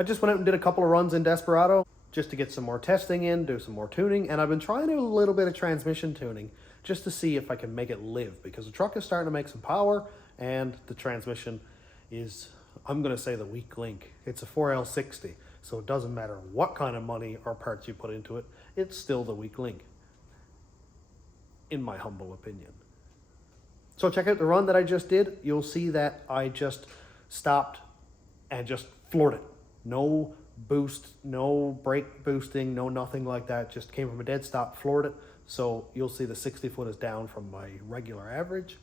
I just went out and did a couple of runs in Desperado just to get some more testing in, do some more tuning, and I've been trying to do a little bit of transmission tuning just to see if I can make it live, because the truck is starting to make some power and the transmission is, I'm going to say, the weak link. It's a 4L60, so it doesn't matter what kind of money or parts you put into it, it's still the weak link, in my humble opinion. So check out the run that I just did. You'll see that I just stopped and just floored it. No boost, no brake boosting, no nothing like that. Just came from a dead stop, floored it. So you'll see the 60 foot is down from my regular average,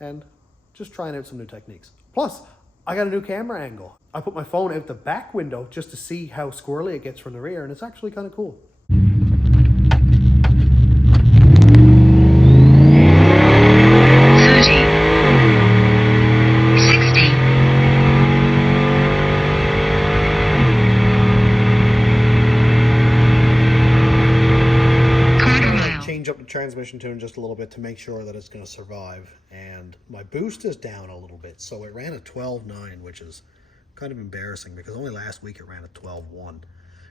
and just trying out some new techniques. Plus, I got a new camera angle. I put my phone out the back window just to see how squirrely it gets from the rear, and it's actually kind of cool. Up the transmission tune just a little bit to make sure that it's going to survive, and my boost is down a little bit, so it ran at 12.9, which is kind of embarrassing because only last week it ran at 12.1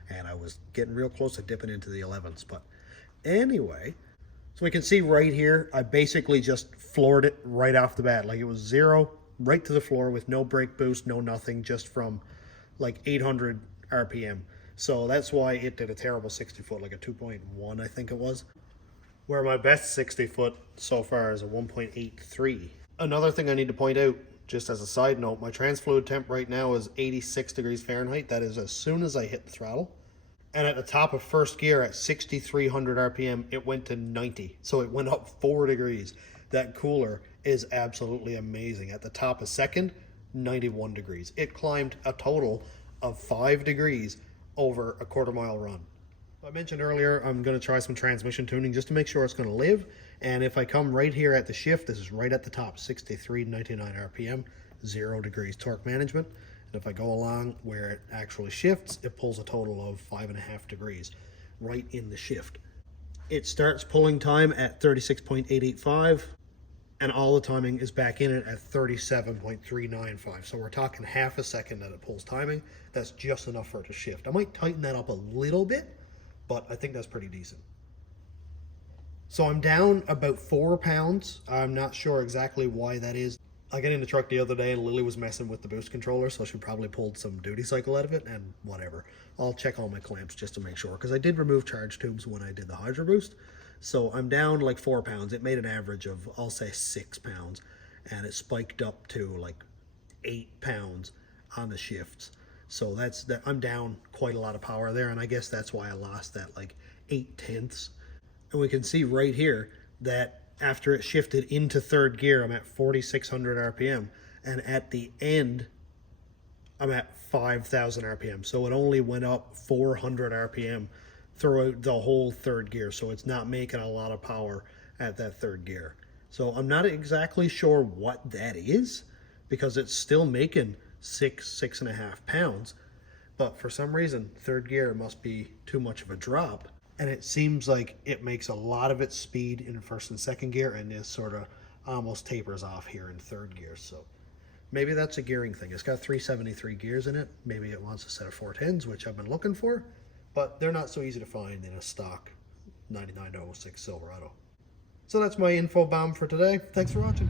and I was getting real close to dipping into the 11s. But anyway, so we can see right here I basically just floored it right off the bat. Like, it was zero right to the floor with no brake boost, no nothing, just from like 800 RPM. So that's why it did a terrible 60 foot, like a 2.1 I think it was, where my best 60 foot so far is a 1.83. Another thing I need to point out, just as a side note, my trans fluid temp right now is 86 degrees Fahrenheit. That is as soon as I hit the throttle. And at the top of first gear at 6,300 RPM, it went to 90. So it went up 4 degrees. That cooler is absolutely amazing. At the top of second, 91 degrees. It climbed a total of 5 degrees over a quarter-mile run. I mentioned earlier I'm going to try some transmission tuning just to make sure it's going to live. And if I come right here at the shift, this is right at the top, 63.99 RPM, 0 degrees torque management. And if I go along where it actually shifts, it pulls a total of 5.5 degrees right in the shift. It starts pulling time at 36.885, and all the timing is back in it at 37.395. So we're talking half a second that it pulls timing. That's just enough for it to shift. I might tighten that up a little bit, but I think that's pretty decent. So I'm down about 4 pounds. I'm not sure exactly why that is. I got in the truck the other day and Lily was messing with the boost controller, so she probably pulled some duty cycle out of it, and whatever. I'll check all my clamps just to make sure, because I did remove charge tubes when I did the hydro boost. So I'm down like 4 pounds. It made an average of, I'll say, 6 pounds, and it spiked up to like 8 pounds on the shifts. So I'm down quite a lot of power there, and I guess that's why I lost that like 0.8. And we can see right here that after it shifted into third gear, I'm at 4,600 RPM, and at the end, I'm at 5,000 RPM. So it only went up 400 RPM throughout the whole third gear. So it's not making a lot of power at that third gear. So I'm not exactly sure what that is, because it's still making 6.5 pounds, but for some reason third gear must be too much of a drop, and it seems like it makes a lot of its speed in first and second gear, and this sort of almost tapers off here in third gear. So maybe that's a gearing thing. It's got 373 gears in it. Maybe it wants a set of 410s, which I've been looking for, but they're not so easy to find in a stock 9906 Silverado. So that's my info bomb for today. Thanks for watching.